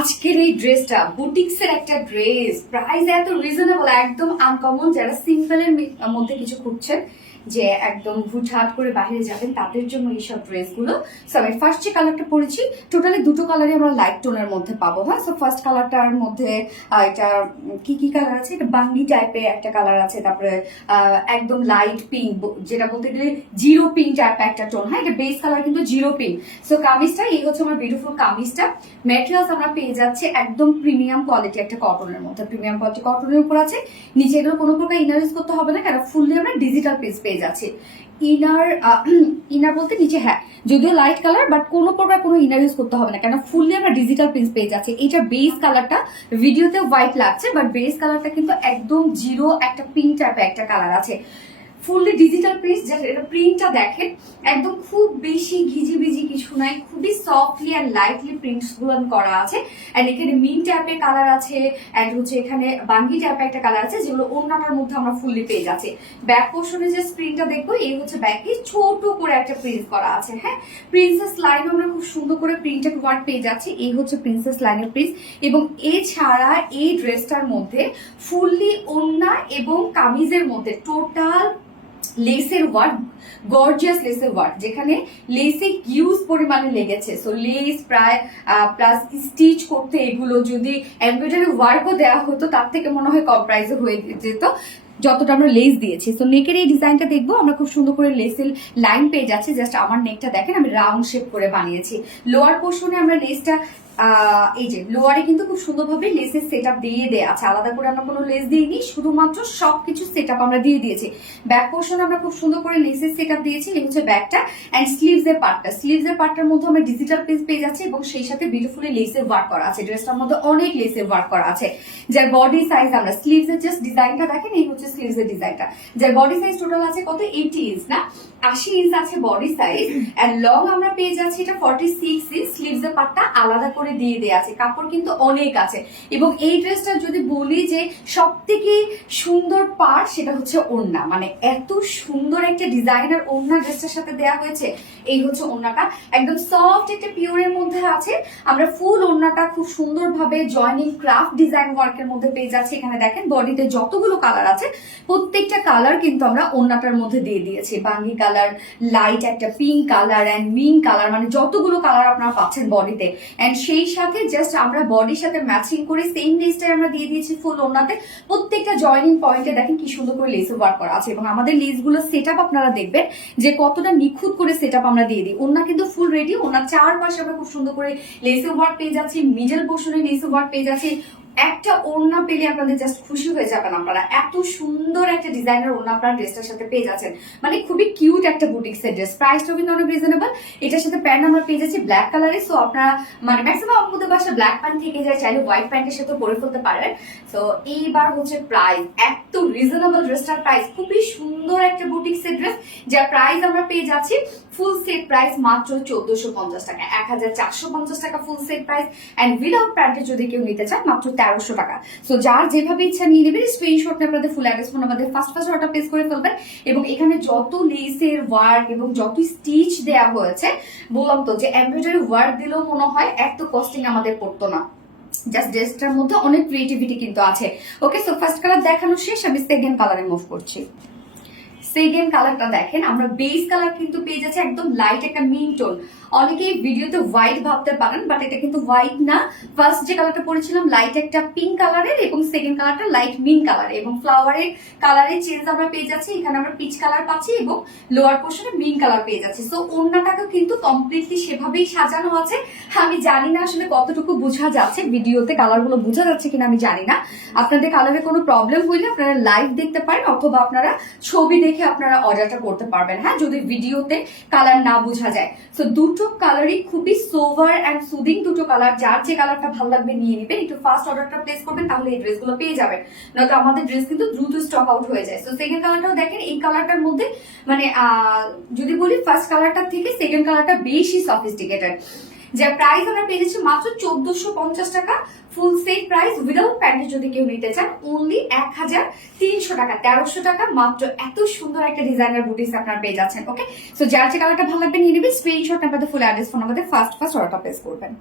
আজকের এই ড্রেসটা বুটিক্সের একটা ড্রেস, প্রাইস এত রিজনেবল, একদম আনকমন। যারা সিম্পলের মধ্যে কিছু খুঁজছেন, যে একদম হুটহাট করে বাইরে যাবেন, তাদের জন্য এইসব ড্রেসগুলো। সো আমি ফার্স্ট যে কালারটা পরেছি, টোটালি দুটো কালারই আমরা লাইট টোনের মধ্যে পাবো। হ্যাঁ, সো ফার্স্ট কালারটার মধ্যে এটা কি কালার আছে, এটা বাঙ্গি টাইপের একটা কালার আছে, তারপরে একদম লাইট পিঙ্ক, যেটা বলতে গেলে জিরো পিঙ্ক টাইপের একটা টোন। হ্যাঁ, এটা বেস কালার কিন্তু জিরো পিঙ্ক। সো কামিজটা এই হচ্ছে আমার বিউটিফুল কামিজটা। ম্যাটেরিয়ালস আমরা পেয়ে যাচ্ছি একদম প্রিমিয়াম কোয়ালিটি একটা কটনের মধ্যে, প্রিমিয়াম কোয়ালিটি কটনের উপর আছে। নিচে এগুলো কোনো প্রকার ইনার ইউজ করতে হবে না, কারণ ফুললি আমরা ডিজিটাল পিস পেয়ে যাচ্ছি। ইনার বলতে নিচে, হ্যাঁ যদিও লাইট কালার, বাট কোনো প্রকার কোনো ইনার ইউজ করতে হবে না, কেন ফুললি আমরা ডিজিটাল প্রিন্ট পেয়ে যাচ্ছি। এটা বেস কালারটা ভিডিওতে হোয়াইট লাগছে, বাট বেস কালারটা কিন্তু একদম জিরো একটা পিঙ্ক টাইপের একটা কালার আছে। ফুললি ডিজিটাল প্রিন্ট, যেটা এটা প্রিন্টটা দেখেন একদম খুব বেশি ঘিজিবিজি কিছু নাই, খুবই সফটলি অ্যান্ড লাইটলি প্রিন্টস গুলো করা আছে। এন্ড এখানে মিন টাইপের কালার আছে, এন্ড হচ্ছে এখানে বাঙ্গি টাইপের একটা কালার আছে, যেগুলো অন্যটার মধ্যে আমরা ফুললি পেয়ে যাচ্ছি। ব্যাক পোর্শনে যে স্ক্রিনটা দেখবো, এই হচ্ছে ব্যাকে ছোট করে একটা প্রিন্ট করা আছে। হ্যাঁ, প্রিন্সেস লাইন আমরা খুব সুন্দর করে প্রিন্টেড ওয়ার্ক পেয়ে যাচ্ছি। এই হচ্ছে প্রিন্সেস লাইনের প্রিন্ট। এবং এছাড়া এই ড্রেসটার মধ্যে ফুললি ওড়না এবং কামিজের মধ্যে টোটাল লেসের ওয়ার্ক, গর্জিয়াস লেসের ওয়ার্ক, যেখানে লেসে হিউজ পরিমাণে লেগেছে। সো লেস প্রায় প্লাস স্টিচ করতে এগুলো যদি এমব্রয়ডারি ওয়ার্কও দেওয়া হতো, তার থেকে মনে হয় কম প্রাইসে হয়ে যেত যতটা আমরা লেস দিয়েছি। সো নেকের এই ডিজাইনটা দেখবো, আমরা খুব সুন্দর করে লেসের লাইন পেয়ে যাচ্ছি। জাস্ট আমার নেকটা দেখেন, আমি রাউন্ড শেপ করে বানিয়েছি। লোয়ার পোর্শনে আমরা লেসটা এই যে লোয়ারে কিন্তু খুব সুন্দরভাবে লেসের সেট আপ দিয়ে দেওয়া আছে, আলাদা করে আমরা কোনো লেস দিইনি, শুধুমাত্র সবকিছু সেট আপ আমরা দিয়ে দিয়েছি। ব্যাক পোর্শনে আমরা খুব সুন্দর করে লেসের সেট আপ দিয়েছি। এই হচ্ছে ব্যাকটা অ্যান্ড স্লিভস এর পার্টটা, স্লিভস এর পার্টটার মধ্যে আমরা ডিজিটাল পিস পেয়ে যাচ্ছি এবং সেই সাথে বিউটিফুলি লেসের ওয়ার্ক করা আছে। ড্রেসটার মধ্যে অনেক লেসের ওয়ার্ক করা আছে। যার বডি সাইজ, আমরা স্লিভস এর জাস্ট ডিজাইনটা দেখেন, এই হচ্ছে স্লিভস এর ডিজাইনটা। যার বডি সাইজ টোটাল আছে কত, 80 ইঞ্চ না 80 ইঞ্চ আছে বডি সাইজ। এন্ড লং আমরা পেয়ে যাচ্ছি এটা 46 ইঞ্চ। স্লিভস এর পার্টটা আলাদা করে দিয়ে দেওয়া আছে, কাপড় কিন্তু অনেক আছে। এবং এই ড্রেসটা যদি বলি যে সব থেকে সুন্দর পার্ট, সেটা হচ্ছে ওড়না। মানে এত সুন্দর একটা ডিজাইনার ওড়না ড্রেসটার সাথে দেওয়া হয়েছে। এই হচ্ছে ওড়নাটা, একদম সফট একটা পিওরের মধ্যে আছে। আমরা ফুল ওড়নাটা খুব সুন্দরভাবে জয়নিং ক্রাফট ডিজাইন ওয়ার্কের মধ্যে পেয়ে যাচ্ছি। এখানে দেখেন বডিতে যতগুলো কালার আছে, প্রত্যেকটা কালার কিন্তু আমরা ওড়নাটার মধ্যে দিয়ে দিয়েছি। বাঙ্গি কালার, লাইট একটা পিঙ্ক কালার অ্যান্ড মিন কালার, মানে যতগুলো কালার আপনারা পাচ্ছেন বডিতে। অ্যান্ড সেই সাথে জাস্ট আমরা বডির সাথে ম্যাচিং করে সেম লেসটাই আমরা দিয়ে দিয়েছি ফুল ওড়নাতে। প্রত্যেকটা জয়নিং পয়েন্টে দেখেন কি সুন্দর করে লেস ওয়ার্ক করা আছে। এবং আমাদের লেসগুলো সেট আপ আপনারা দেখবেন যে কতটা নিখুঁত করে সেট আপ আমরা দিয়ে দিই। ওড়না কিন্তু ফুল রেডি, ওড়নার চারপাশে আমরা খুব সুন্দর করে লেস ওয়ার্ক পেয়ে যাচ্ছি, মিডল পোর্শনে লেস ওয়ার্ক পেয়ে যাচ্ছি। একটা ওড়না পেলে আপনাদের জাস্ট খুশি হয়ে যাবেন আপনারা, এত সুন্দর একটা ডিজাইনার ওড়না আপনারা ড্রেসটার সাথে পেয়ে যাচ্ছেন। মানে খুবই কিউট একটা বুটিক্সের ড্রেস, প্রাইসটাও কিন্তু অনেক রিজনেবল। এটার সাথে প্যান্ট আমরা পেয়ে যাচ্ছি ব্ল্যাক কালারে। সো আপনারা মানে ম্যাক্সিমাম আমাদের বাসায় ব্ল্যাক প্যান্ট থেকে যায়, চাইলে হোয়াইট প্যান্টের সাথে পরে ফেলতে পারবেন। সো এইবার হচ্ছে প্রাইস, এত রিজনেবল ড্রেসটার প্রাইস, খুবই সুন্দর একটা বুটিক্সের ড্রেস, যার প্রাইস আমরা পেয়ে যাচ্ছি ফুল সেট প্রাইস মাত্র 1450 টাকা, 1450 টাকা full set price. And without প্যান্টে যদি কেউ নিতে চান মাত্র 1300 টাকা। সো যার যেভাবে ইচ্ছা নিয়ে নেবেন, স্ক্রিনশট নিয়ে আপনাদের ফুল অ্যাড্রেস ফোন আমাদের ফার্স্ট অর্ডার প্লেস করে ফেলবেন। এবং এখানে যত লেসের ওয়ার্ক এবং যত স্টিচ দেওয়া হয়েছে, বললাম তো যে এমব্রয়ডারি ওয়ার্ক দিলেও মনে হয় এত কস্টিং আমাদের পড়তো না। জাস্ট ড্রেসটার মধ্যে অনেক ক্রিয়েটিভিটি কিন্তু আছে। ওকে, সো ফার্স্ট কালার দেখানো শেষ, আমি সেকেন্ড কালারে মুভ করছি। সেকেন্ড কালারটা দেখেন, আমরা বেস কালার কিন্তু পেয়ে যাচ্ছি একদম লাইট একটা মিন টোন। অনেকেই ভিডিওতে হোয়াইট ভাবতে পারেন, বাট এটা কিন্তু হোয়াইট না। ফার্স্ট যে কালারটা পরেছিলাম লাইট একটা পিঙ্ক কালারের, এবং সেকেন্ড কালারটা লাইট মিন কালারের। এবং ফ্লাওয়ারের কালারের চেঞ্জ আমরা পেয়ে যাচ্ছি, এখানে আমরা পিচ কালার পাচ্ছি এবং লোয়ার পোর্শনে মিন কালার পেয়ে যাচ্ছি। সো ওড়নাটাকেও কিন্তু কমপ্লিটলি সেভাবেই সাজানো আছে। আমি জানি না আসলে কতটুকু বোঝা যাচ্ছে ভিডিওতে, কালারগুলো বোঝা যাচ্ছে কিনা আমি জানি না। আপনাদের কালারে কোনো প্রবলেম হইলে আপনারা লাইভ দেখতে পারেন, অথবা আপনারা ছবি দেখে আপনারা অর্ডারটা করতে পারবেন। হ্যাঁ, যদি ভিডিওতে কালার না বোঝা যায়। সো দুটো কালারই খুবই সোভার এন্ড সুদিং দুটো কালার, যার যে কালারটা ভালো লাগবে নিয়ে নেবেন। একটু ফার্স্ট অর্ডারটা প্লেস করবেন, তাহলে এই ড্রেসগুলো পেয়ে যাবেন, নয়তো আমাদের ড্রেস কিন্তু দ্রুত স্টক আউট হয়ে যায়। সো সেকেন্ড কালারটাও দেখেন, এই কালারটার মধ্যে মানে যদি বলি ফার্স্ট কালারটার থেকে সেকেন্ড কালারটা বেশি সফিস্টিকেটেড। যার প্রাইস আমরা পেয়ে যাচ্ছি মাত্র 1450 টাকা ফুল সেট প্রাইস। উইদাউট প্যান্টে যদি কেউ নিতে চান অনলি 1300 টাকা, 1300 টাকা মাত্র। এত সুন্দর একটা ডিজাইনার বুটিক্স আপনারা পেয়ে যাচ্ছেন। ওকে, সো যার যে কালারটা ভালো লাগবে নিয়ে নেবেন। স্ক্রিনশট আপনাদের ফুল অ্যাড্রেস ফোন আমাদের ফার্স্ট অর্ডারটা প্লেস করবেন।